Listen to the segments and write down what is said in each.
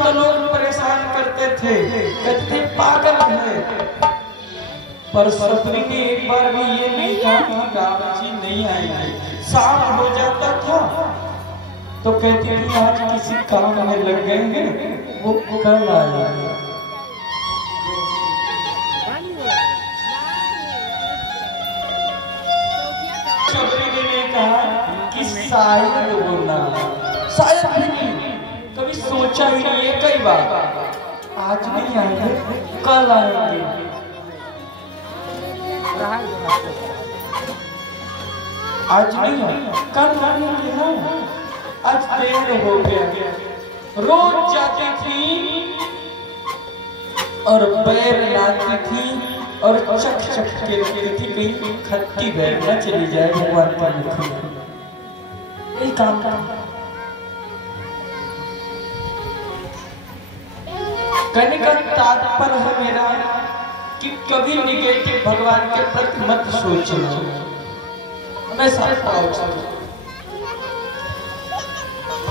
तो लोग परेशान करते थे, कहते थे पागल है, पर सपने में एक बार भी ये नहीं कहा कि राम जी नहीं आएंगे। शाम हो जाता था तो कहती थी आज किसी काम में लग गए हैं, वो कल आएगा। शायद होना, शायद भी नहीं, कभी सोचा ही नहीं है कई बार, आज नहीं आएंगे कल आएंगे। आज नहीं कल आएंगे ना, आज देर हो गया। रोज जाती थी और पैर लाती थी और चक चक के रखती थी, कहीं खट्टी बैठ न चली जाए भगवान का मुख। यही काम कहने का तात्पर्य है मेरा कि कभी निगेटिव भगवान के प्रति मत सोचना, मैं सब पाऊंगा।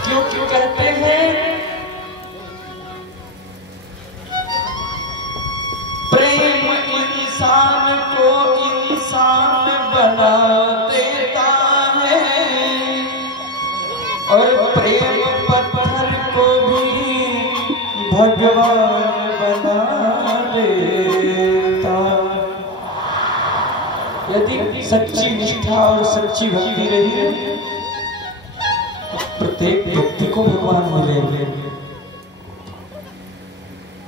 क्यों कहते हैं प्रेम इंसान को इंसान बना देता और प्रेम पत्थर को भी भगवान बना देता। यदि सच्ची निष्ठा और सच्ची भक्ति रही तो प्रत्येक व्यक्ति को भगवान मिलेंगे,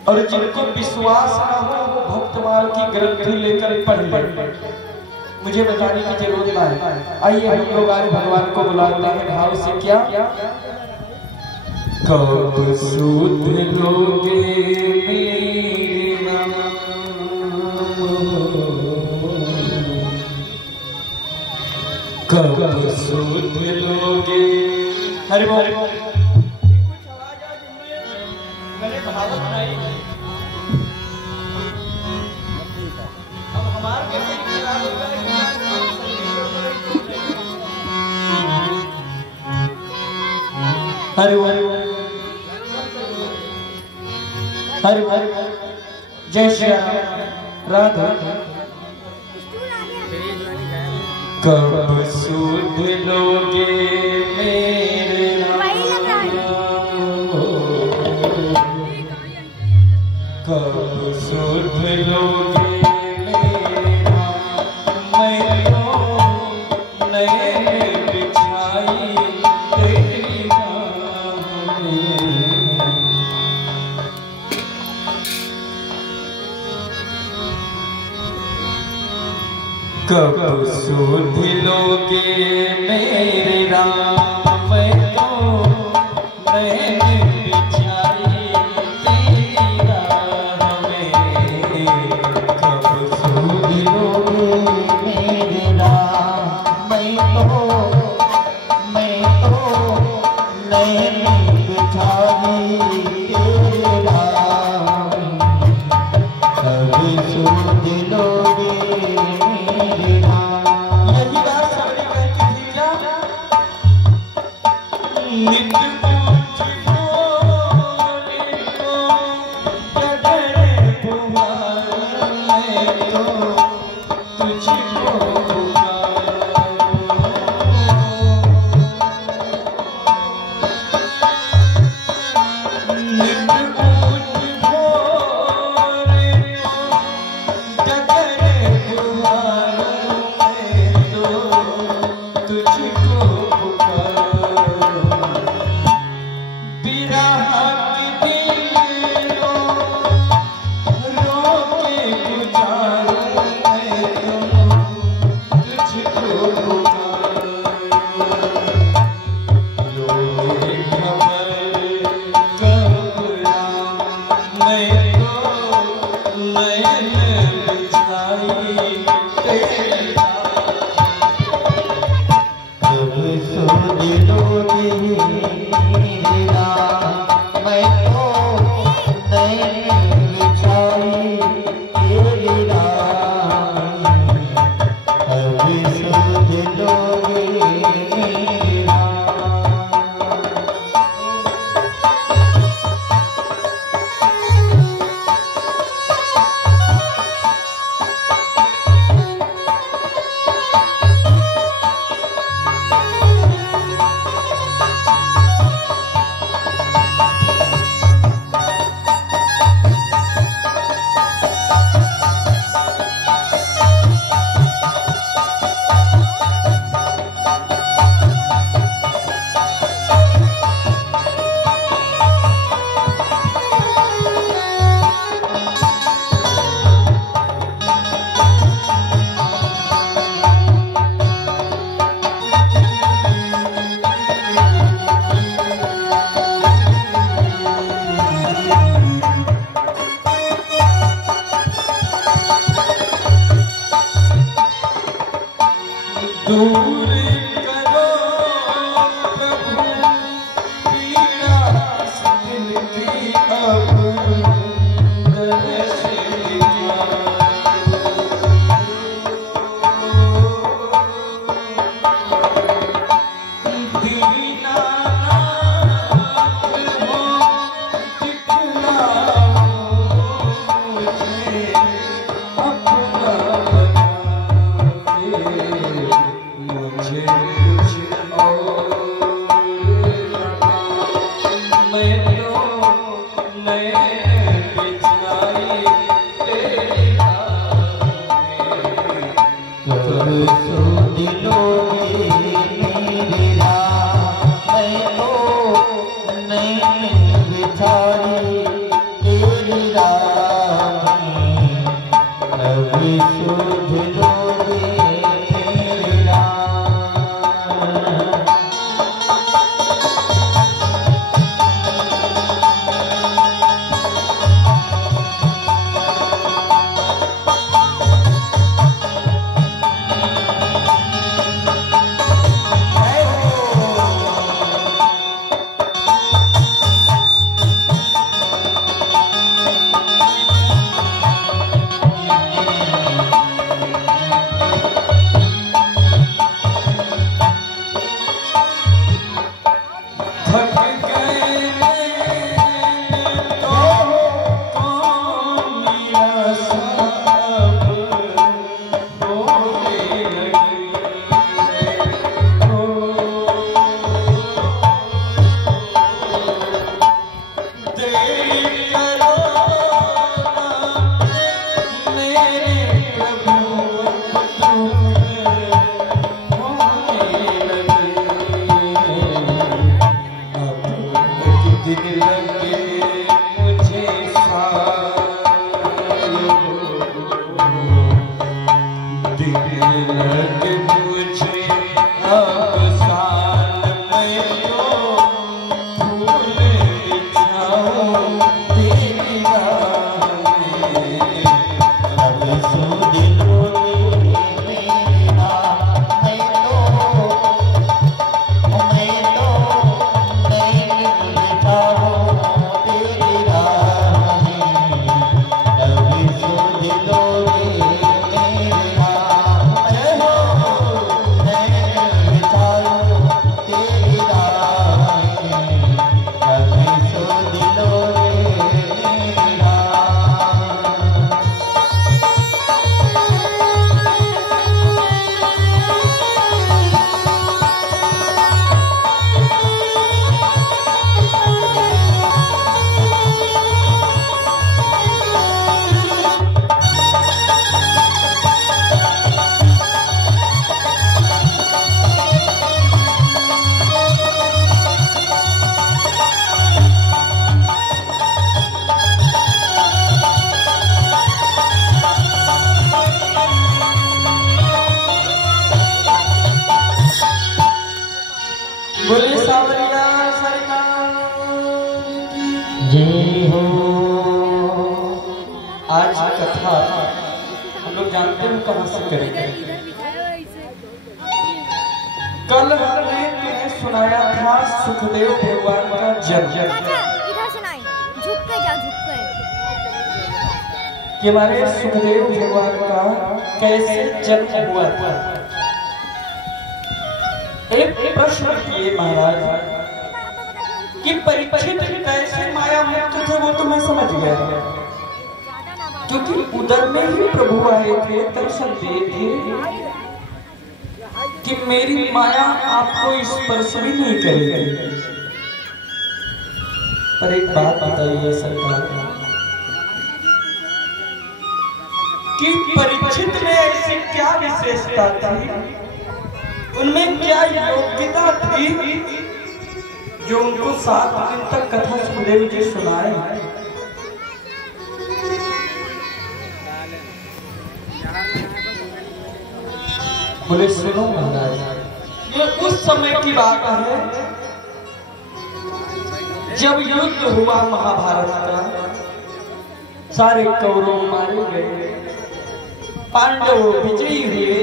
और जिनको विश्वास न हो वो भक्तमाल की ग्रंथि लेकर पढ़ ले, मुझे बताने की जरूरत ना है। आइए हम लोग आज भगवान को बुलाते हैं भाव से। क्या कब सुध लोगे मेरे नाम, कब सुध लोगे। हरि बोल। कुछ आवाज आज मैंने भाव बनाई, अब हमारे हरि हरि हरि जय श्री राधा। कब सुध लोगे मेरे नाम, कब सुध लोगे मेरे नाम, मैं तो नए बिछाई तेरी नाम में। कब सुध लोगे मेरे राम, मैं तो नए बिछाई तेरी राह में। कब सुध लोगे मेरे राम, मैं तो नए बिछाई तेरी राह में। कभी सुध लोगे नित्य पूछो दूर करो प्रभु पीड़ा दिल की अब दर्श हम लोग जानते हैं कहां से करेंगे। कल हमने तुम्हें सुनाया था सुखदेव भगवान का जन्म। इधर सुनाई, झुक के जाओ, झुक के। कि हमारे सुखदेव भगवान का कैसे जन्म हुआ था। एक प्रश्न किए महाराज कि परीक्षित कैसे माया मुक्त थे, वो तो मैं समझ गया, क्योंकि उधर में ही प्रभु आए थे, दर्शन दिए थे कि मेरी माया आपको स्पर्श भी नहीं करेगी। पर एक बात बताइए सरकार कि परीक्षित में ऐसी क्या विशेषता थी, उनमें क्या योग्यता थी जो उनको 7 दिन तक कथा सुखदेव जी सुनाए। बोले सुनो महाराज, ये उस समय की बात है जब युद्ध हुआ महाभारत का, सारे कौरव मारे गए, पांडव विजयी हुए,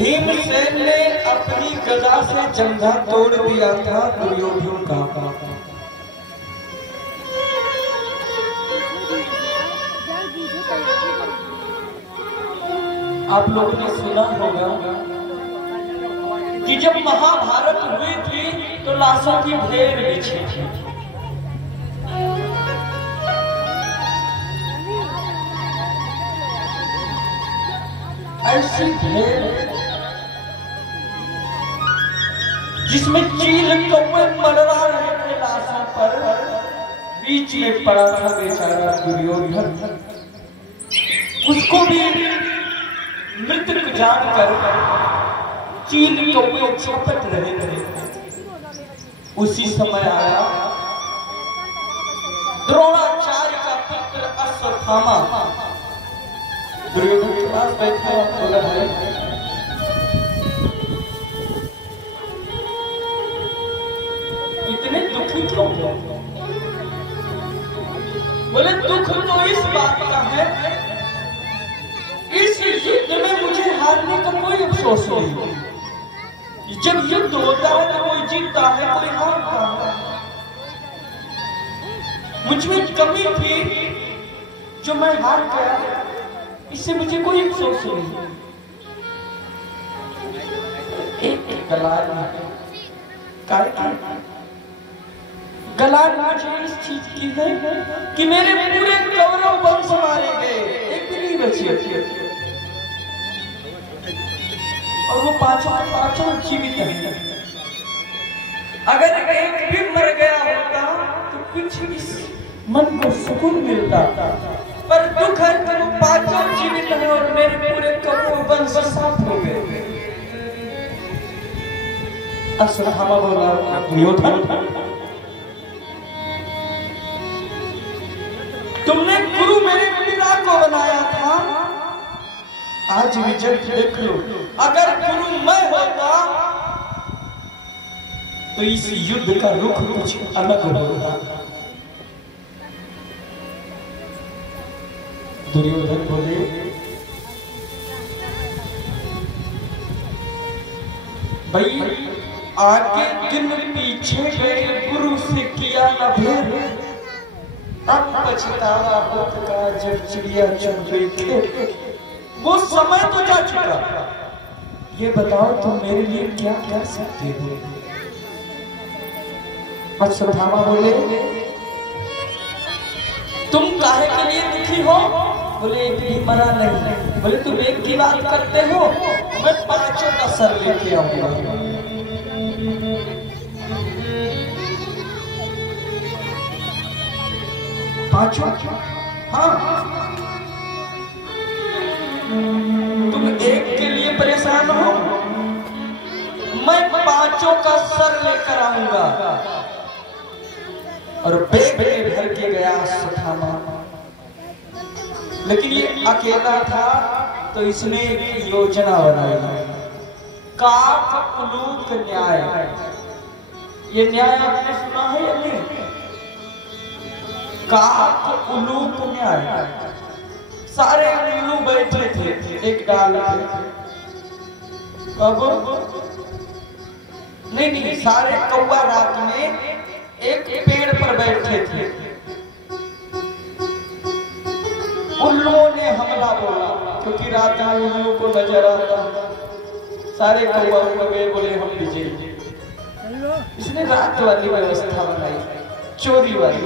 भीमसेन ने अपनी गदा से जंघा तोड़ दिया था दुर्योधन का। आप लोगों ने सुना होगा कि जब महाभारत हुई थी तो लाशों की ढेर बिछी थी। ऐसी ढेर जिसमें चील कौवे मरवा रहे थे लाशों पर, बीच में पड़ा था बेचारा दुर्योधन। उसको भी मृतक जानकर चील कौवे चौपट रहे थे। उसी समय आया द्रोणाचार्य का पुत्र अश्वत्थामा दुर्योधन के पास बैठा बोला, भाई इतने दुखी क्यों हो? बोले दुख तो इस बात का है, इस युद्ध में मुझे हारने का कोई अफसोस नहीं। जब युद्ध होता है तो कोई जीतता है कोई हारता है। मुझमें कमी थी जो मैं हार गया, इससे मुझे कोई अफसोस नहीं। एक गलार मुझे इस चीज की है कि मेरे पूरे कौरव वंश मारे गए, एक भी नहीं बचे और वो पांचों जीवित हैं। अगर एक भी मर गया होता तो कुछ इस मन को सुकून मिलता, पर दुख है कि वो पांचों जीवित हैं और मेरे पूरे कौरव वंश समाप्त हो गए। अश्वत्थामा बोला, दुर्योधन तुमने गुरु मेरे पिता को बनाया था, आज रिजल्ट देख लो। अगर गुरु मैं होता तो इस युद्ध का रुख कुछ अलग होता। दुर्योधन बोले, भाई आगे दिन पीछे गए गुरु से किया न भेद, अब पछतावा होगा जब चिड़िया चुन गई खेत। वो समय तो जा चुका, ये बताओ तुम मेरे लिए क्या कर सकते हो? अश्वत्थामा बोले, तुम काहे के लिए दुखी हो? बोले एक भी मरा नहीं। बोले तुम एक की बात करते हो, मैं पांचों का सर लेके आऊंगा। पांचों? हाँ, तुम एक के लिए परेशान हो, मैं पांचों का सर लेकर आऊंगा। और बेग भर के गया अश्वत्थामा। लेकिन ये अकेला था तो इसने एक योजना बनाई, काक उलूक न्याय। ये न्याय आपने सुना है या नहीं? काक उलूक न्याय। सारे उल्लू बैठे थे एक डाल पे। कब? नहीं, सारे कौवा रात में एक पेड़ पर बैठे थे। उल्लुओं ने हमला बोला, क्योंकि रात में उल्लू को नजर आता। सारे कौवा उड़ गए, बोले हम विजयी। इसने रात वाली व्यवस्था बनाई, चोरी वाली।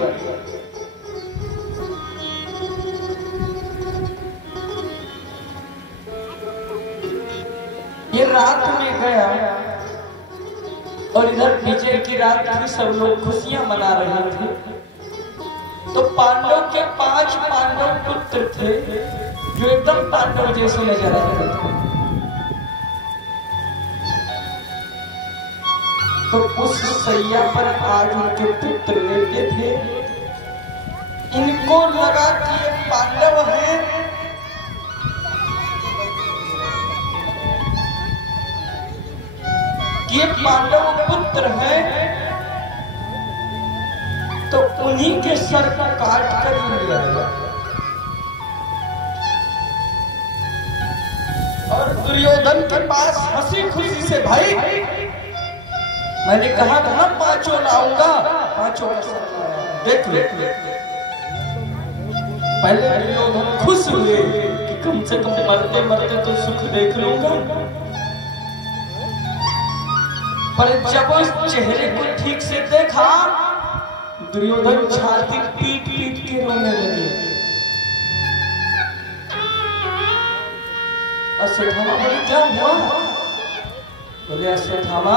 ये रात में गया और इधर विजय की रात थी, सब लोग खुशियां मना रहे थे। तो पांडव के 5 पांडव पुत्र थे जो एकदम पांडव जैसे नजर आ रहे थे। तो उस सैया पर आज उनके पुत्र लेटे थे। इनको लगा कि ये पांडव हैं, ये पांडव पुत्र हैं, तो उन्हीं के सर का काट कर लिया। और दुर्योधन के पास हंसी खुशी से, भाई मैंने कहा था ना 5 लाऊंगा, 5 देख ले। पहले दुर्योधन खुश हुए कि कम से कम मरते मरते तो सुख देख लूंगा, पर जब उस चेहरे को ठीक से देखा दुर्योधन छाती पीट पीट के रोने लगे। अश्वत्थामा बोले क्या हुआ? बोले अश्वत्थामा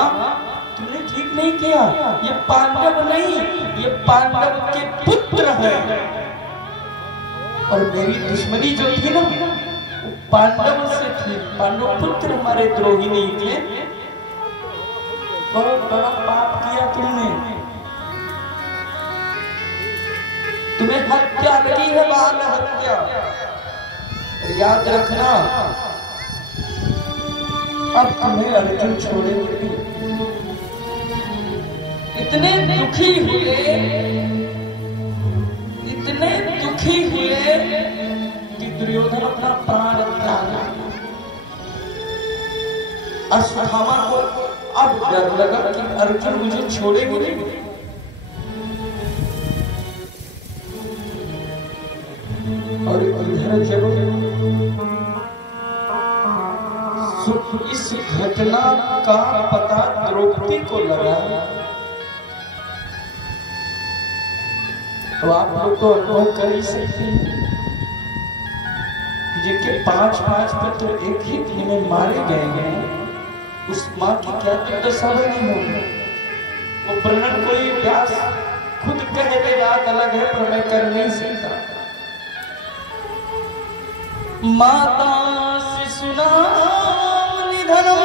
तुमने ठीक नहीं किया, ये पांडव नहीं, ये पांडव के पुत्र हैं। और मेरी दुश्मनी जो थी ना वो पांडव से थी, पांडव पुत्र हमारे द्रोही नहीं थे। बहुत बड़ा पाप किया तुमने, तुम्हें हत्या लगी है, बाल हत्या। याद रखना अब तुम्हें अर्जुन छोड़ेंगे। इतने दुखी हुए, इतने दुखी हुए कि दुर्योधन अपना प्राण त्याग। अश्वत्थामा को अब डर लगा कि अर्जुन मुझे छोड़ेंगे नहीं। और इधर जब इस घटना का पता द्रौपदी को लगा तो आप लोग तो अनुभव कर ही सकते हैं, जिनके 5 पुत्र एक ही दिन में मारे गए हैं, उस माँ की क्या दशा नहीं होगी। वो वर्णन कोई व्यास खुद कह दे बात अलग है, पर मैं कर नहीं सकता। माता शिशुनाम निधनम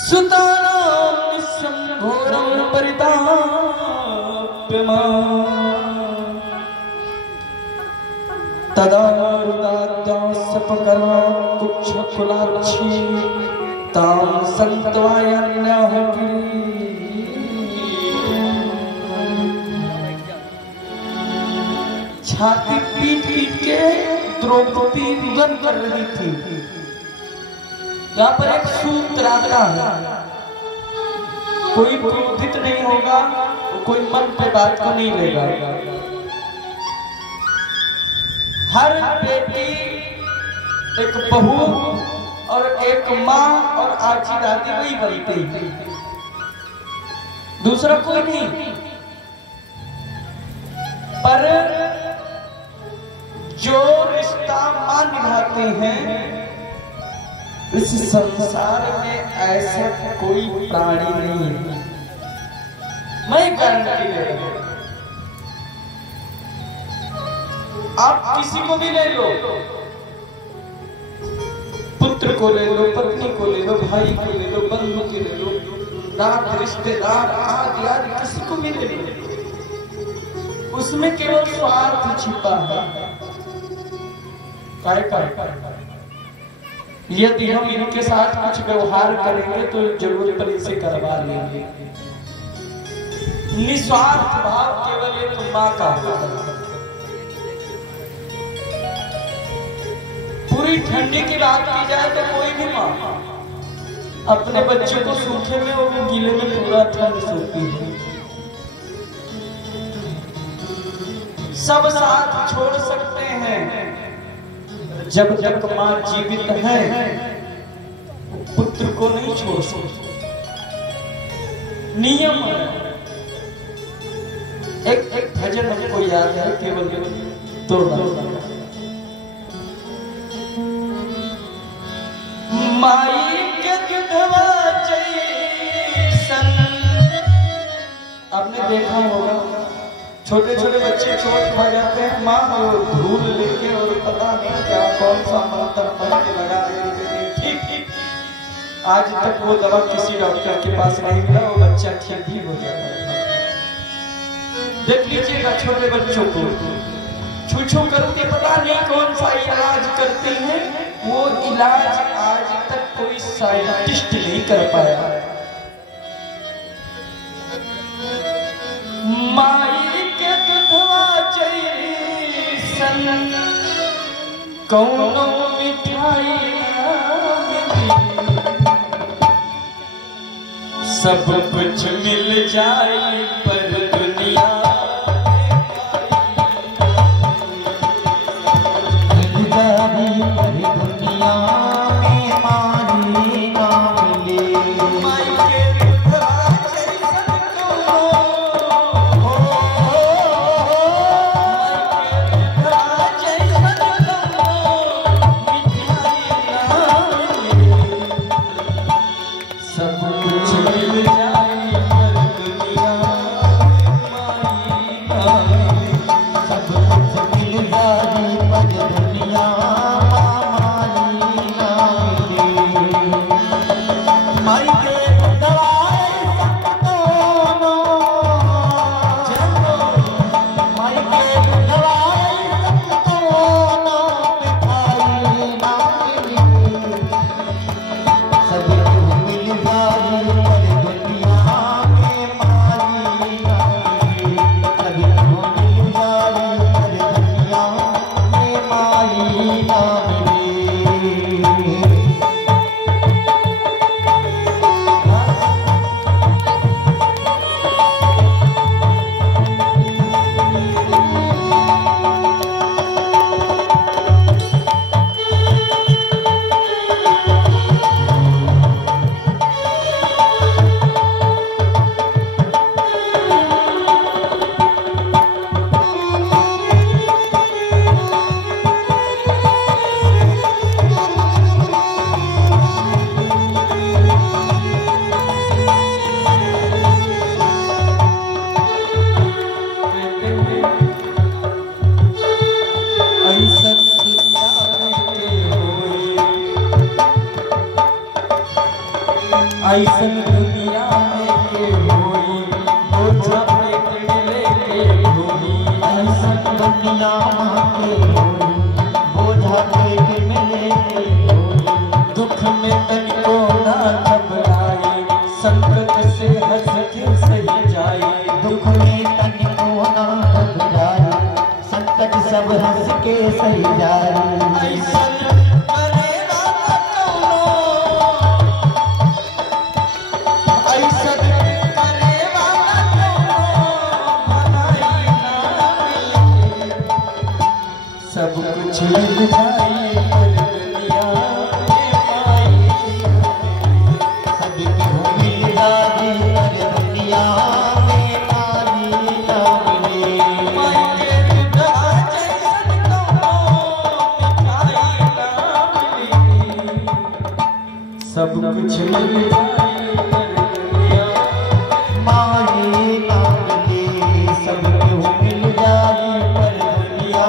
सुतानाम निस्संघोरम परिताप्यमान् तदा रुदाद्यासपकर्मा कुक्षकुलाक्षी ताम संत्वायन्यः छाती पीट पीट के द्रौपदी रुदन कर रही थी। यहाँ पर एक सूत्र आता है, कोई क्रोधित नहीं होगा, कोई मन पे बात को नहीं लेगा। हर बेटी एक बहू और एक माँ और आजी दादी वही बनती है, दूसरा कोई नहीं। पर जो रिश्ता मां निभाते हैं इस संसार में ऐसा कोई प्राणी नहीं है। मैं गारंटी दे रहा हूं, आप किसी को भी ले लो, पुत्र को ले लो, पत्नी को ले लो, भाई को ले लो, बंधु को ले लो, नात रिश्तेदार आदि आदि किसी को भी ले लो, उसमें केवल स्वार्थ छिपा है। यदि हम इनके साथ कुछ व्यवहार करेंगे तो जरूरत पर इसे करवा लेंगे। निस्वार्थ भाव केवल एक मां का होता है। पूरी ठंडी की बात की जाए तो कोई भी मां अपने बच्चों को सूखे में और गीले में पूरा ठंड सोती है। सब साथ छोड़ सकते हैं, जब तक मां जीवित है पुत्र को नहीं छोड़ सकते। नियम है। एक भजन हमको याद है, केवल तो माई के दुधवा जैसन। आपने देखा होगा छोटे छोटे बच्चे चोट खा जाते हैं, माँ धूल लेके और पता नहीं क्या कौन सा मंत्र लगा देती है। ठीक आज तक वो दवा किसी डॉक्टर के पास नहीं मिला, वो बच्चा ठीक भी हो जाता है। देख लीजिएगा छोटे बच्चों को छू छू करके पता नहीं कौन सा इलाज करते हैं, वो इलाज आज तक कोई साइंटिस्ट नहीं कर पाया। माई के दुधवा जैसन कौनो मिठाई सब कुछ मिल जाए पर दुनिया ऐसन दुनिया में के होई बोझा पेट लेके घूमी ऐसन दुनिया में के होई बोझा पेट लेके घूमी दुख में तनिको ना घबराई संकट से हंस के सही जाए दुख में तनिको ना घबराई संकट सब हंस के सही जाए ऐसन सब कुछ मिल जाए पर दुनिया में पाई सब कुछ मिल जाए पर दुनिया में पाई ना मिले माई के दुआ जैसन कहो मिठाई ना मिले सब कुछ मिल जाए पर दुनिया माई ना मिले सब कुछ मिल जाए पर दुनिया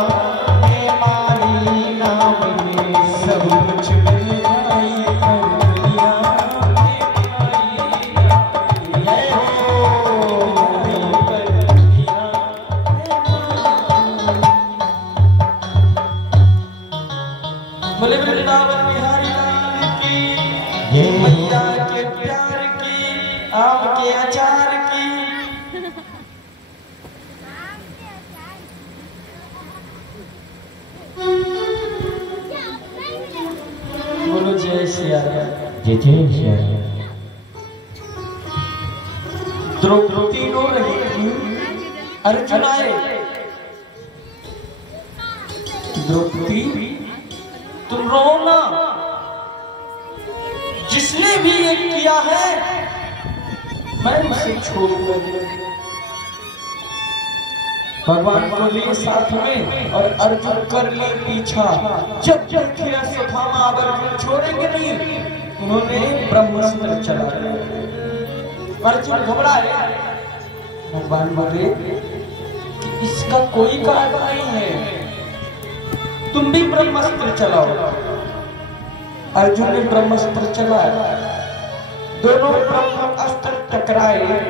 सब कुछ मिल जाए पर दुनिया बोले वृंदावन बिहारी लाल की मैया के प्यार की आम के अचार की बोलो जय श्री राम जय जय श्री राम। द्रौपदी रो रही थी अर्जुन आए द्रौपदी तुम रो ना जिसने भी ये किया है मैं उसे छोड़ूंगा भगवान को लिए साथ में और अर्जुन कर लिए पीछा जब जब किया सुधामा अब अर्जुन छोड़ेंगे नहीं उन्होंने ब्रह्मास्त्र चला अर्जुन घबराए भगवान बोले कि इसका कोई कारण नहीं है तुम भी ब्रह्मास्त्र चलाओ अर्जुन ने ब्रह्मास्त्र चलाया दोनों ब्रह्मास्त्र टकराए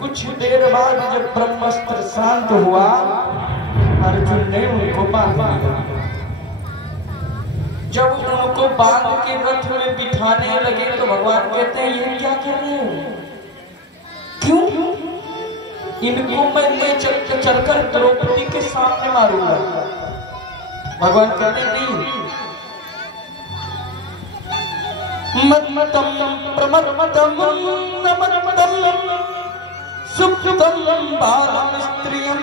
कुछ देर बाद जब ब्रह्मास्त्र शांत हुआ अर्जुन ने उनको बांध लिया जब उनको बांध के रथ में बिठाने लगे तो भगवान कहते हैं ये क्या कर रहे हो क्यों इनको मैं चलकर द्रौपदी के सामने मारूंगा भगवान कहते नहीं मत्तम प्रमत्तम नमत्तम सुप्तम बालम स्त्रियं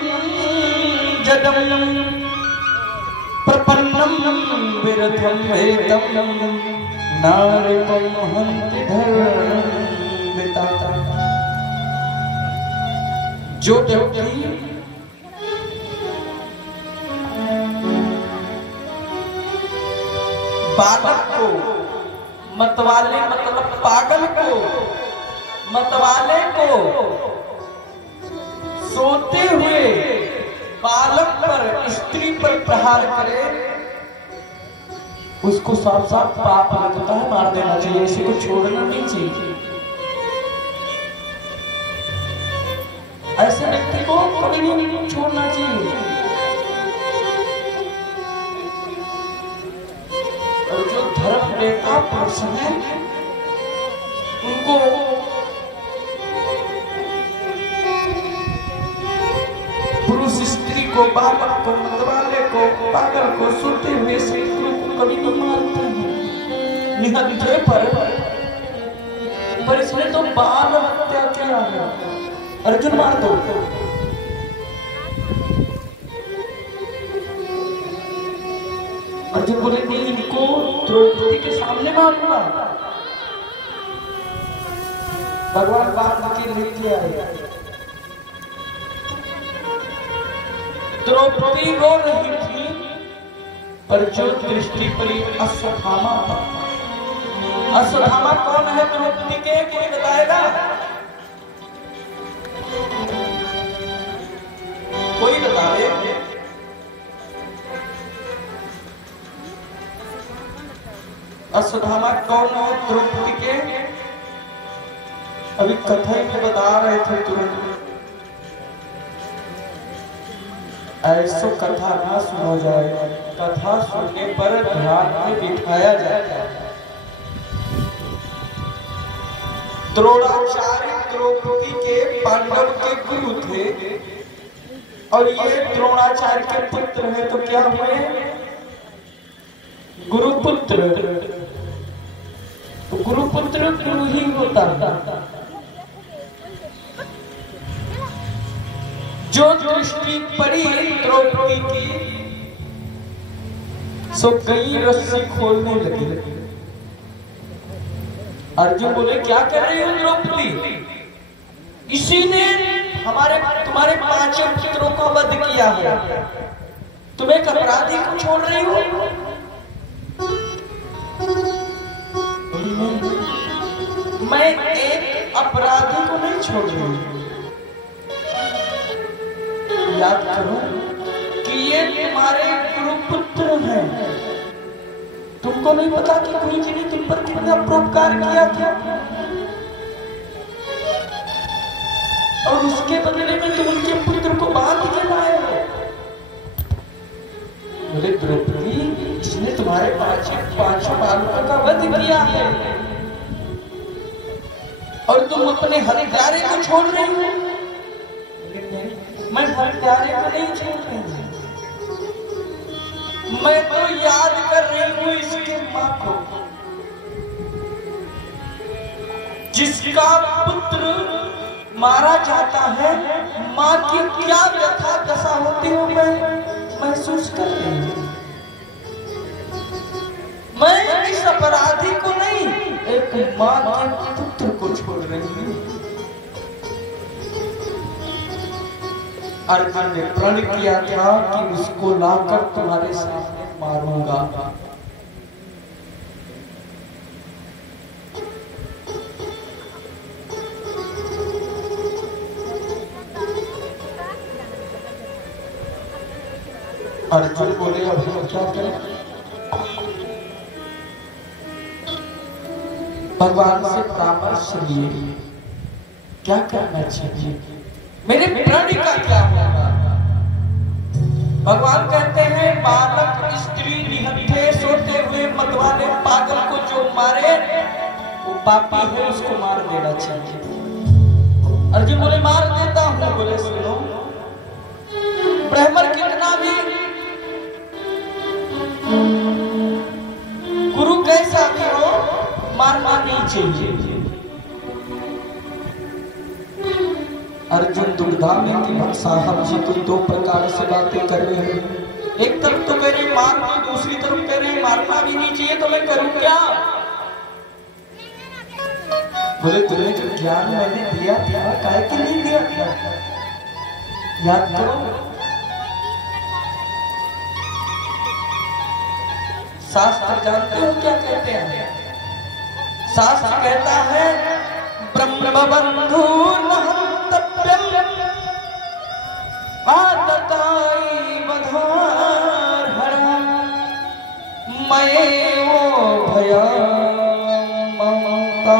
जडम प्रपन्नम विरथम वेदम नारिपम हन्ति धर्मिता। जो व्यक्ति बालक को, मतवाले मतलब पागल को, मतवाले को सोते हुए बालक पर, स्त्री पर प्रहार करे, उसको साफ साफ पाप लगता है, मार देना चाहिए, इसी को छोड़ना नहीं चाहिए। ऐसे व्यक्ति को कभी नहीं छोड़ना चाहिए। और जो धर्म नेता पुरुष हैं उनको पुरुष स्त्री को, बालक को, मतवाले को, पागल को, सोते हुए शत्रु को कभी नहीं मारते हैं निहत्थे पर इसने तो बाल हत्या किया है। अर्जुन मार दो। अर्जुन बोले नहीं, इनको द्रौपदी के सामने मारूंगा। भगवान बात की लेके आए। द्रौपदी रो रही थी पर जो दृष्टि पड़ी अश्वत्थामा। अश्वत्थामा कौन है द्रौपदी के, कोई बताएगा? कोई बता दे। अश्वत्थामा कौन है द्रौपदी के? अभी कथा ही में बता रहे थे तुरंत। ऐसो कथा ना सुना जाए, कथा सुनने पर ध्यान में बिठाया जाता है। द्रोणाचार्य द्रौपदी के पांडव के गुरु थे और ये द्रोणाचार्य के पुत्र हैं, तो क्या हुए? गुरुपुत्र। तो गुरुपुत्र गुरु ही होता है। जो दृष्टि पड़ी द्रौपदी की सो कई रस्सी खोलने लगी। अर्जुन बोले क्या कर रही हो द्रौपदी? इसी ने तुम्हारे 5 पुत्रों को वध किया है, तुम एक अपराधी को छोड़ रही हो? मैं एक अपराधी को नहीं छोड़ रही हूं। याद करो कि ये तुम्हारे गुरुपुत्र हैं। तुमको नहीं पता कि कोई जी ने तुम पर कितना परोपकार किया था और उसके बदले में तुम उनके पुत्र को बांध के लाए हो। बोले द्रौपदी, इसने तुम्हारे 5 बालकों का वध किया है और तुम अपने हत्यारे को छोड़ रहे हो। मैं हत्यारे को नहीं छोड़ रही हूं, मैं तो याद कर रही हूं इसके मां को, जिसका पुत्र मारा जाता है। मां की क्या व्यथा दशा होती हो मैं महसूस कर रही हूं। मैं इस अपराधी को नहीं, एक मां के पुत्र को छोड़ रही हूं। अर्जुन ने प्रण किया था कि उसको लाकर तुम्हारे सामने मारूंगा। अर्जुन बोले अब हम क्या करें? भगवान से परामर्श लिए क्या करना चाहिए, मेरे प्रण का क्या होगा? भगवान कहते हैं बालक, स्त्री, निहत्थे, सोते हुए, मतवाले, पागल को जो मारे वो पापी है, उसको मार देना चाहिए। अर्जुन बोले मार देता हूं। बोले सुनो, ब्राह्मण कितना भी, गुरु कैसा भी हो, मारना दुर्धामी कि साहब जी तो दो प्रकार से बातें कर रहे हैं। एक तरफ तो कह रहे मार दो, दूसरी तरफ कह रहे मारना भी नहीं चाहिए, तो मैं करूं क्या? बोले तुम्हें जो ज्ञान मैंने दिया था काहे के लिए दिया था, याद करो। शास्त्र जानते हो क्या कहते हैं? शास्त्र कहता है ब्रह्म बंधु नहंतव्यम आतताई बधार हरा मयेवो भया ममता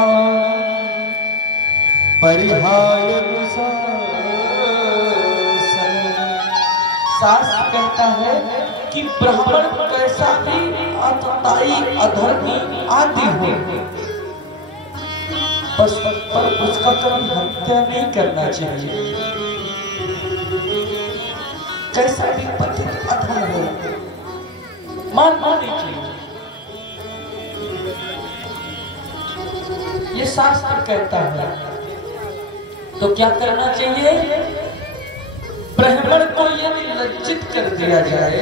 परिहाय शास्त्र कहता है कि ब्राह्मण कैसा भी अतताई अधर्मी आदि हो, पर उसका कभी हत्या नहीं करना चाहिए। कैसा भी पतित अधर्म हो मानना नहीं चाहिए, ये शास्त्र कहता है। तो क्या करना चाहिए? ब्राह्मण को यदि लज्जित कर दिया जाए,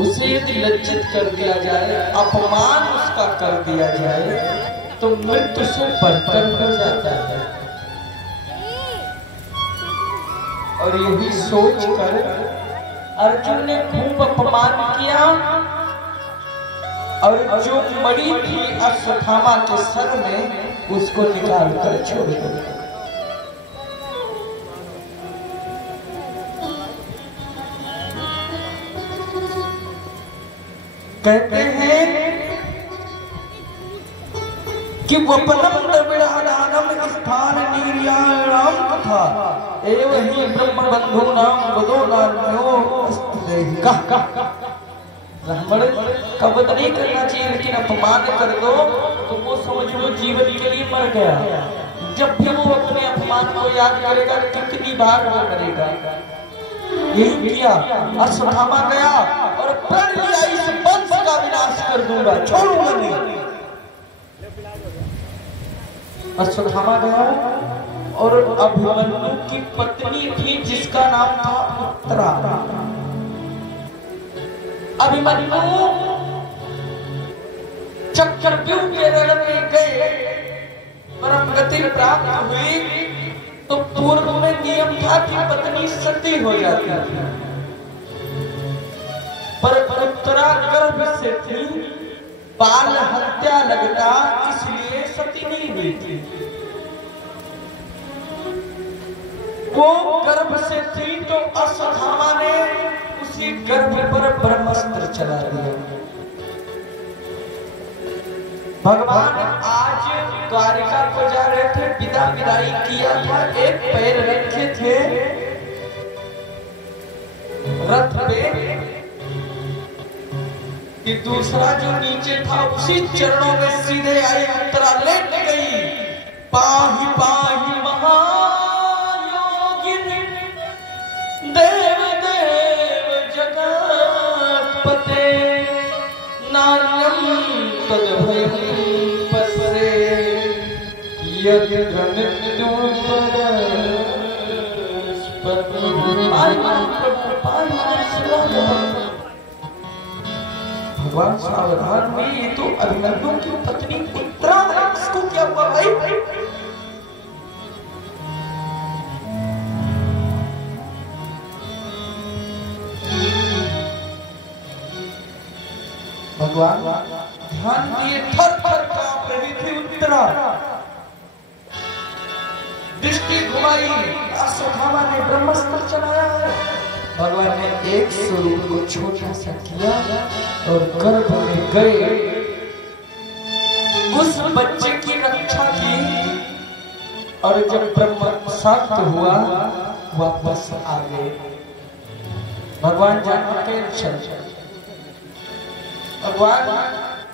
उसे यदि लज्जित कर दिया जाए, अपमान उसका कर दिया जाए, तो मृत्यु से बढ़कर हो जाता है। और यही सोच कर अर्जुन ने खूब अपमान किया, और जो मड़ी थी अश्वत्थामा के सर में उसको निकाल कर छोड़ दिया। कहते हैं कि वपनम द्रविड़ादानम स्थान निर्याणाम तथा एवं ही ब्रह्म बंधु नाम वदो नामयो अस्तिदेहिका। ब्राह्मण का वध नहीं करना चाहिए, लेकिन अपमान कर दो तो वो समझ लो जीवन के लिए मर गया। जब भी वो अपने अपमान को याद करेगा कितनी बार वो करेगा। यही किया, अश्वत्थामा गया और प्रण लिया इस वंश का विनाश कर दूंगा, छोड़ूंगा नहीं। अश्वत्थामा गया और अभिमन्यु की पत्नी थी जिसका नाम था उत्तरा। अभिमन्यु चक्रव्यूह के रण में गए, परम गति प्राप्त हुई, तो पूर्व में नियम था कि पत्नी सती हो जाती थी, पर उत्तरा गर्भ से थी, बाल हत्या लगता, इसलिए सती नहीं हुई थी। वो गर्भ से थी तो अश्वत्थामा ने उसी गर्भ पर ब्रह्मास्त्र चला दिया। भगवान आज द्वारिका को जा रहे थे, विदाई किया था, एक पैर रखे थे रथ पे, कि दूसरा जो नीचे था उसी चरणों में सीधे आई, उत्तरा लेट गई। पाहि पाहि महायोगिनी देव देव जगत्पते नान्यम तद्भयं पश्ये यत्र भगवान सावधान में, ये तो अभिमन्यु की पत्नी उत्तरा है, इसको क्या हुआ भाई? भगवान ध्यान दिए, थर थर कांप रही थी उत्तरा। दृष्टि घुमाई, अश्वत्थामा ने ब्रह्मास्त्र चलाया है। भगवान ने एक स्वरूप को छोटा सा किया और गर्भ में गए, उस बच्चे की रक्षा की, और जब ब्रह्म शांत हुआ वापस आ गए। भगवान जान के भगवान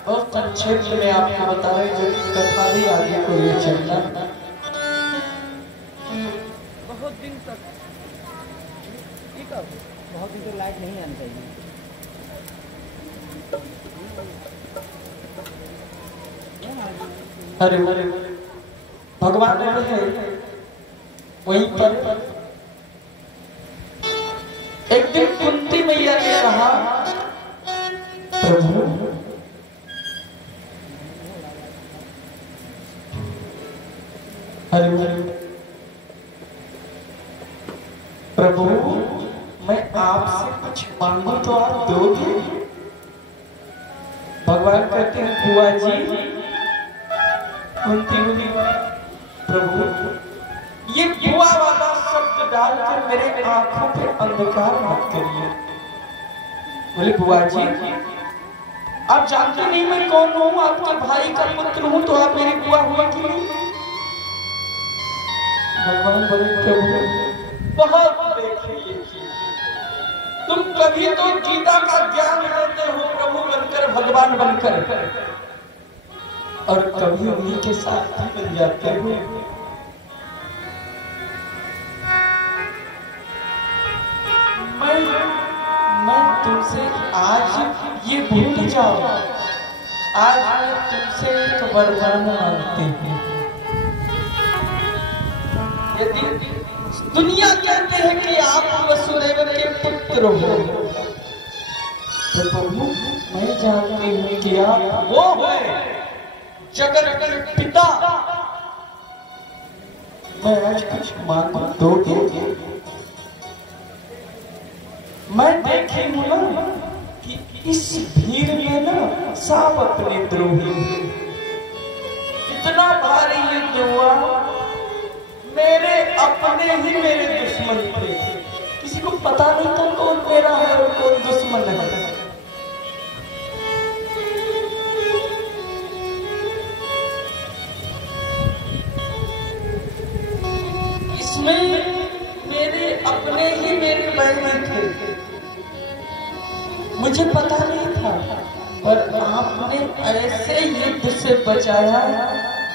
बहुत संक्षेप में आपको बता रहे, जो कथा भी आगे को ले चलना बहुत दिन तक बहुत दिन तक लाइट नहीं आनी चाहिए। अरे भगवान है वहीं पर। एक दिन कुंती मैया ने कहा, प्रभु हरि प्रभु मैं आपसे कुछ मांगू तो आप दोगे? भगवान कहते हैं बुआ जी, कुंती बोली प्रभु ये बुआ वाला शब्द डालकर मेरे आंखों पे अंधकार मत करिए। बोले बुआ जी आप जानते नहीं मैं कौन हूँ, आपके भाई का पुत्र हूँ, तो आप मेरी बुआ हुआ कि नहीं? भगवान बोले प्रभु बहुत देखिए, तुम कभी तो गीता का ज्ञान लेते हो प्रभु बनकर, भगवान बनकर, और कभी उन्हीं के साथ ही बन जाते हो। मैं तुमसे आज ये भूल जाओ, आज मैं तुमसे एक वरदान मांगती हूँ। यदि दुनिया कहते हैं कि आप वसुदेव के पुत्र हो, तो प्रभु मैं जानती हूँ कि आप वो है जगत के पिता। मैं आज कुछ मांग दोगे? मैं देखी हूँ ना कि इस भीड़ में ना सांप अपने द्रोही, इतना भारी युद्ध हुआ, मेरे अपने ही मेरे दुश्मन थे, किसी को पता नहीं था कौन मेरा है और कौन दुश्मन है। इसमें मेरे अपने ही मेरे बहन थे, मुझे पता नहीं था, और आपने ऐसे युद्ध से बचाया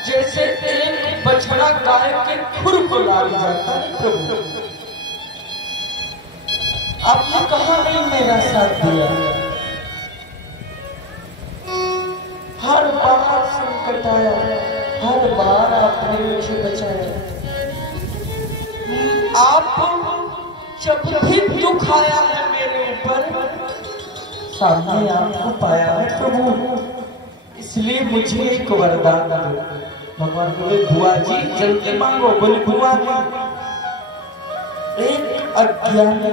जैसे एक बछड़ा गाय के खुर को लाग जाता है। प्रभु आपने कहा नहीं मेरा साथ दिया, हर बार संकट आया, हर बार आपने मुझे बचाया। आप जब भी दुख आया है मेरे ऊपर, सामने आपको पाया है प्रभु, इसलिए मुझे एक वरदान दो। भगवान बोले बुआ जी जल्दी मांगो। बोले बुआ जी एक अज्ञानी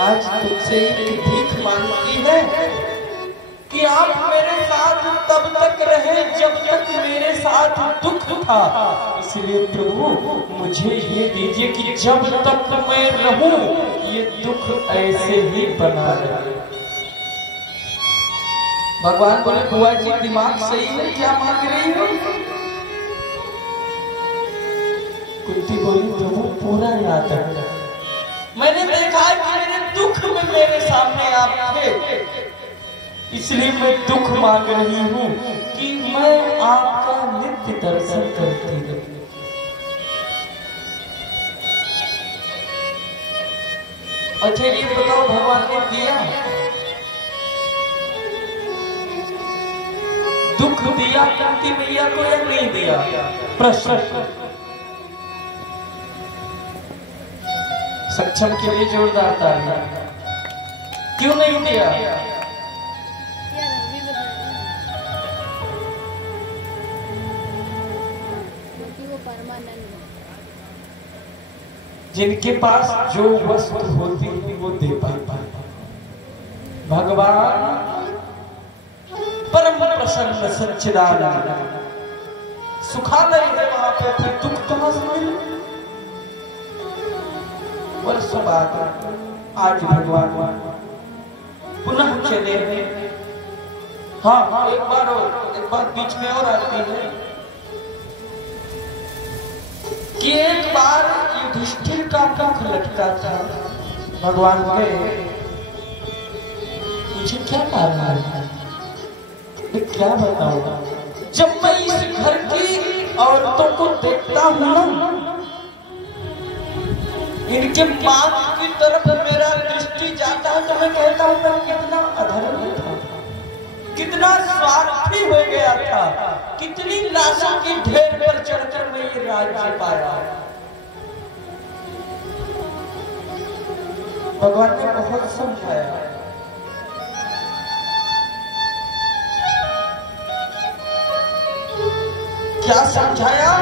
आज तुमसे एक भीख मांगती है कि आप मेरे साथ तब तक रहे जब तक मेरे साथ दुख था, इसलिए प्रभु मुझे ये दीजिए कि जब तक मैं रहूं ये दुख ऐसे ही बना रहे। भगवान बोले बुआ जी दिमाग सही है, क्या मांग रही हो? कुंती बोली प्रभु पूरा याद है, मैंने देखा है कि मेरे दुख में मेरे सामने आप थे, इसलिए मैं दुख मांग रही हूँ कि मैं आपका नित्य दर्शन करती रहूं। अच्छा ये बताओ भगवान ने दिया दुख दिया कुंती मैया को या नहीं दिया? प्रश्न सक्षम के लिए जोरदार तालियां। क्यों नहीं दिया? जिनके पास जो वस्तु होती है वो दे पाता है। भगवान परम प्रसन्न सच्चिदानंद सुखालय है, वहां पे फिर दुख कहां से मिले? वर्षों बाद आज भगवान पुनः चले। हाँ एक बात बीच में और आती है कि एक बार युधिष्ठिर का मुख लटका था। भगवान के मुझे क्या कारण है, क्या बताऊं? जब मैं इस घर की औरतों को देखता हूं ना, इनके मांग की तरफ मेरा दृष्टि जाता है तो मैं कहता हूँ मैं कितना अधर्मी था, कितना स्वार्थी हो गया था, कितनी लाशों की ढेर पर चढ़कर मैं ये राज्य पाया। भगवान ने बहुत समझाया, क्या समझाया?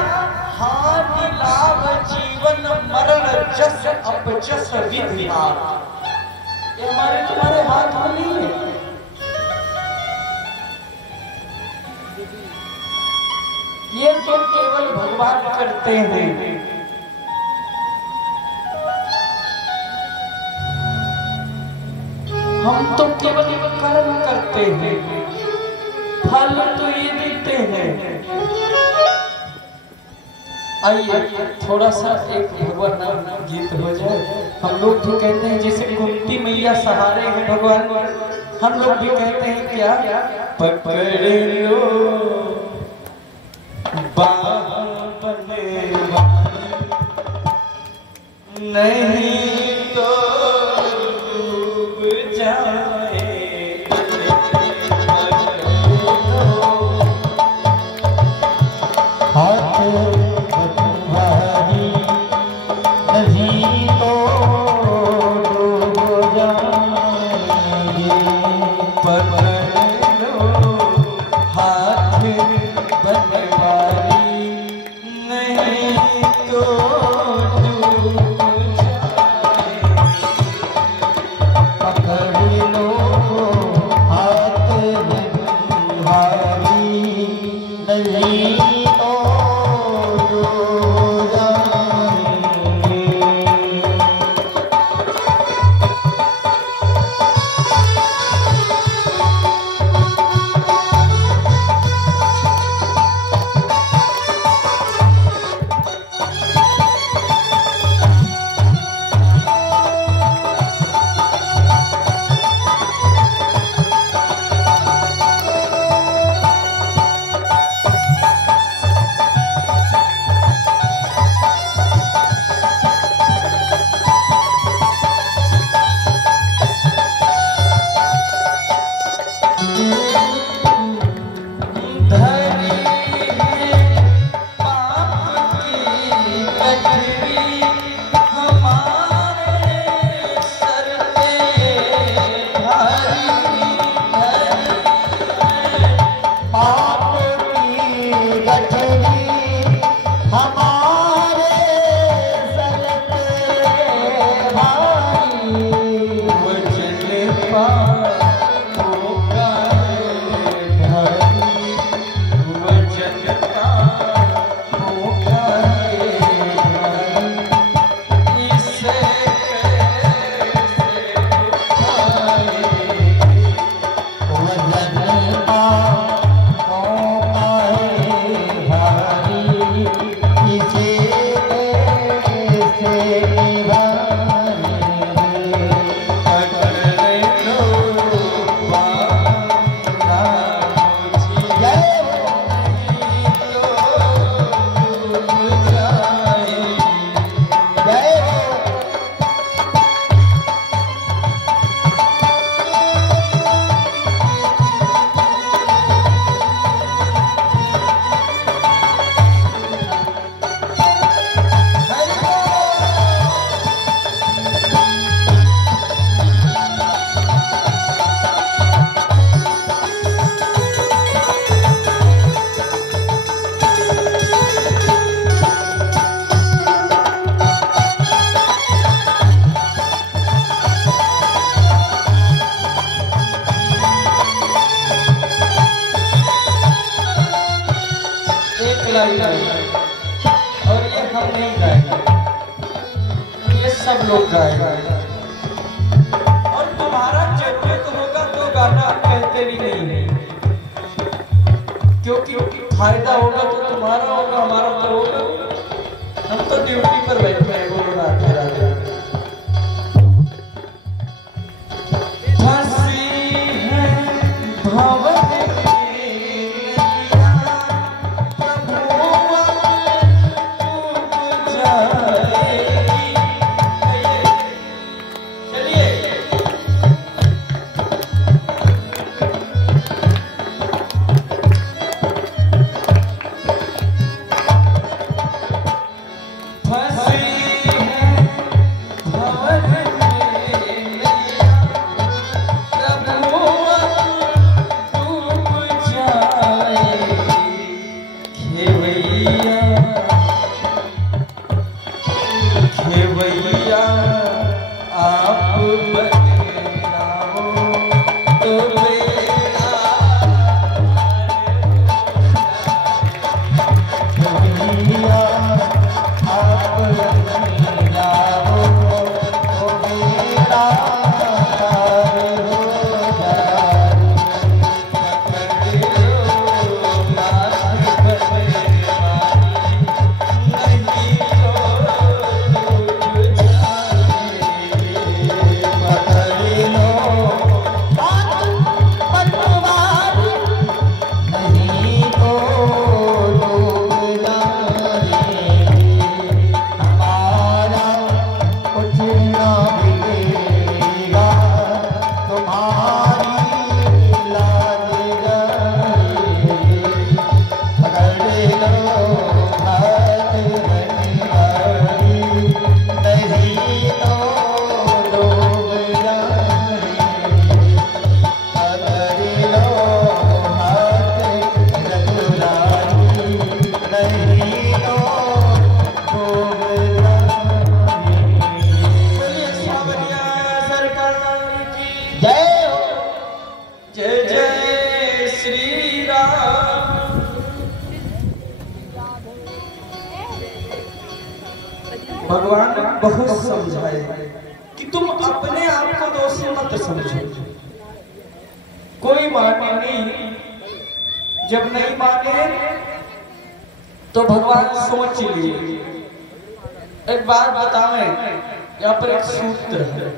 हानि लाभ जीवन मरण जस अपजस विधि हाथ, ये हमारे तुम्हारे हाथ में नहीं है। ये तो केवल भगवान करते हैं। हम तो केवल कर्म करते हैं, फल तो ये देते हैं। आइए थोड़ा सा एक भगवान नाम गीत हो जाए। हम लोग भी कहते हैं जैसे कुंती मैया सहारे हैं भगवान, हम लोग भी कहते हैं क्या? पकड़ लो बांधने नहीं तो डूब जाए। और ये हम नहीं गाएंगे, ये सब लोग गाएंगे। और तुम्हारा जरूरत होगा तो गाना कहते भी नहीं, क्योंकि फायदा होगा तो तुम्हारा होगा, हमारा तो होगा। हम तो ड्यूटी पर बैठे हैं। बोलो राधे राधे। भगवान बहुत समझाए कि तुम अपने आप को दोषी मत समझो। कोई माने नहीं, जब नहीं माने तो भगवान सोच लिए। एक बात बताएं, यहाँ पर एक सूत्र है,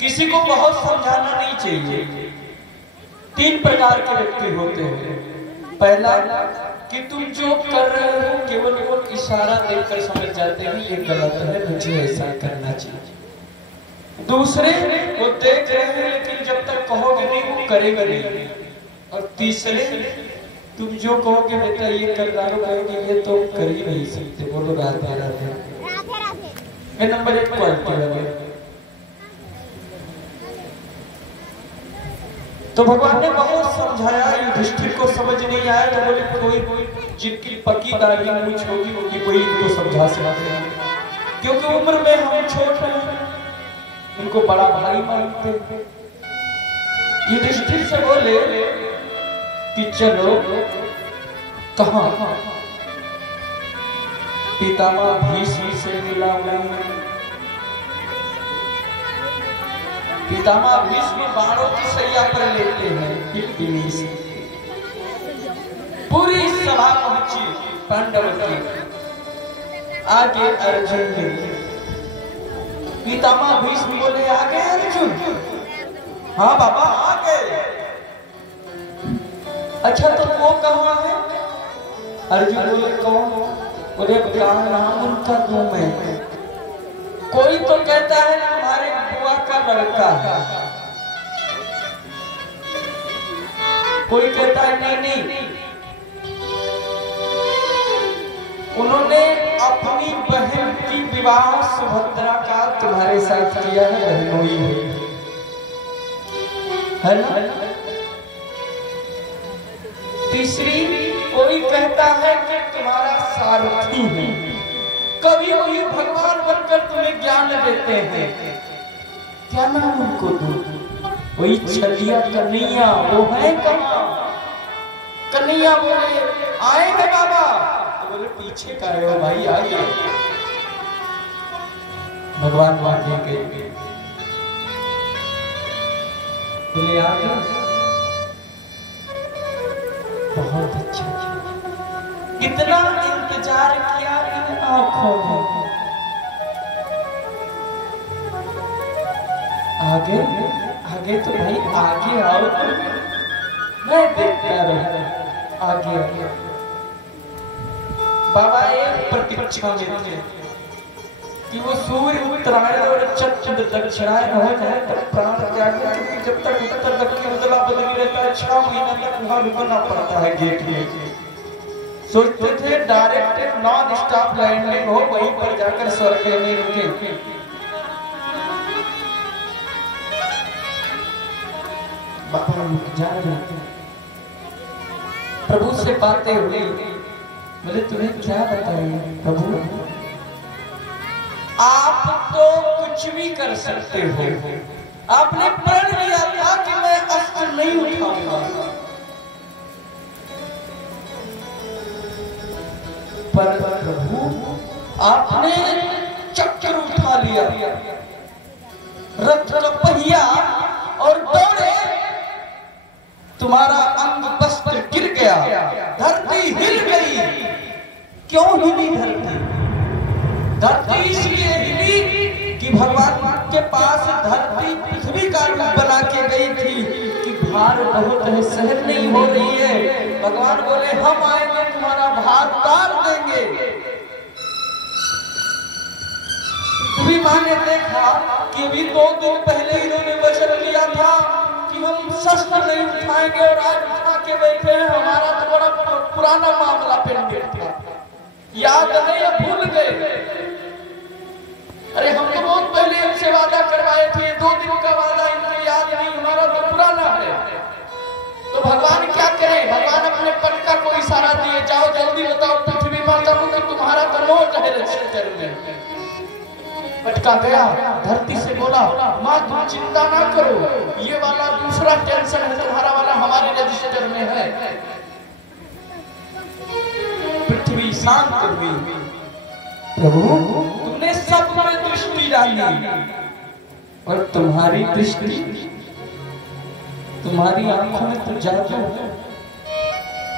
किसी को बहुत समझाना नहीं चाहिए। 3 प्रकार के व्यक्ति होते हैं। पहला कि तुम जो कर रहे हो केवल वो इशारा देखकर समझ जाते हैं ये गलत है, मुझे ऐसा करना चाहिए। दूसरे वो देख रहे हैं लेकिन जब तक कहोगे नहीं वो करेगा नहीं। और तीसरे तुम जो कहोगे बेटा ये कर डालो, कहोगे ये तो कर ही नहीं सकते, बोलो राधे राधे। ये नंबर 1 क्वालिटी वाले। तो भगवान ने बहुत समझाया, युधिष्ठिर को समझ नहीं आया तो बोले कोई जिनकी पक्की दाढ़ी मूंछ होगी उनकी कोई इनको समझा सकते हैं, क्योंकि उम्र में हम छोटे हैं, इनको बड़ा भाई मानते हैं। युधिष्ठिर से बोले कि चलो कहां? पितामह भीष्म से मिला मैं। पितामह भीष्म बाणों की सैया पर लेते हैं। पूरी सभा पहुंची पांडव की, आगे अर्जुन ने। पितामह भीष्म बोले आगे अर्जुन? हाँ बाबा आगे। अच्छा तो वो कहाँ है? अर्जुन बोले कौन? बोले क्या नाम उनका दूं मैं? कोई तो कहता है तुम्हारे बुआ का लड़का है, कोई कहता है नहीं उन्होंने अपनी बहन की विवाह सुभद्रा का तुम्हारे साथ किया है, बहनोई है ना? तीसरी कोई कहता है कि तुम्हारा सारथी है, कभी कभी भगवान बनकर तुम्हें ज्ञान देते हैं। क्या नाम उनको दूं? वही छलिया कन्हैया, वो है कहाँ? कन्हैया बोले आएंगे बाबा। तो बोले पीछे का है भाई, आइए। भगवान आगे गए, बोले आगे। बहुत अच्छा, कितना इंतजार किया इन आंखों में। आगे आगे तो भाई आगे आओ, मैं देखता रहूं। आगे आगे बाबा एक प्रतीक्षा में थे कि वो सूर्य उत्तरायण और चंद्र दक्षिणायन हो जाए तब प्राण त्याग, क्योंकि जब तक उत्तर दक्षिण बदला बदली रहता है 6 महीना तक वहां रुकना पड़ता है गेट में। सोचते थे डायरेक्ट नॉन स्टॉप लैंडिंग हो, वहीं पर जाकर स्वर्ग में रुके। बाबा जा रहे प्रभु से बातें हुई। बोले तुम्हें क्या बताएं प्रभु, आप तो कुछ भी कर सकते हो। आपने प्रण लिया था कि मैं अस्त्र नहीं उठाऊंगा, पर प्रभु आपने चक्कर उठा लिया, रथ का पहिया और दौड़े, तुम्हारा अंग वस्त्र गिर गया, धरती हिल गई। क्यों हिली धरती? धरती इसलिए हिली कि भगवान के पास धरती पृथ्वी का रूप बना के गई थी कि भार बहुत है, सहन नहीं हो रही है। भगवान बोले हम आएंगे, तुम्हारा भार उतार देंगे। पृथ्वी मां ने देखा कि अभी 2 दिन पहले इन्होंने वचन लिया था कि हम शस्त्र नहीं उठाएंगे और आज उठा के बैठे हैं। हमारा तो बड़ा पुराना मामला पेंडिंग था, याद है या भूल गए? अरे हमने बहुत पहले इनसे वादा करवाए थे, 2 दिन का वादा इनको याद नहीं, हमारा तो पुराना है। तो भगवान क्या करें? भगवान अपने पटका को इशारा दिए, जाओ जल्दी बताओ पृथ्वी माता को कि तुम्हारा तो नोट है रजिस्टर में। पटका गया, धरती से बोला माँ तुम चिंता ना करो, ये वाला दूसरा टेंशन है, तुम्हारा वाला हमारे रजिस्टर में है। पृथ्वी शांत हुई। प्रभु तुमने सब में दृष्टि डाली और तुम्हारी दृष्टि, तुम्हारी आंखों में तो जादू है।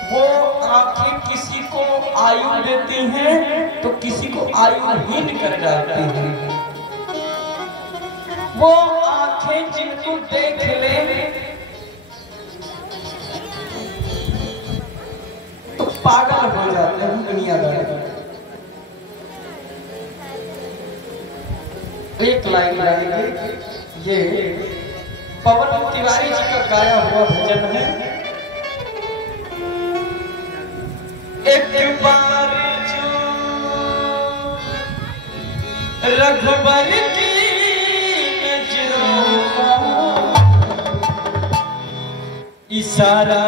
वो आंखें किसी को आयु देती हैं तो किसी को आयुहीन कर जाती हैं। वो आंखें जिनको देख ले तो पागल हो जाते हैं दुनियादार। एक लाइन लाएंगे, ये पवन तिवारी जी का गाया हुआ भजन है। एक बार जो रघुबर की नजरों का इशारा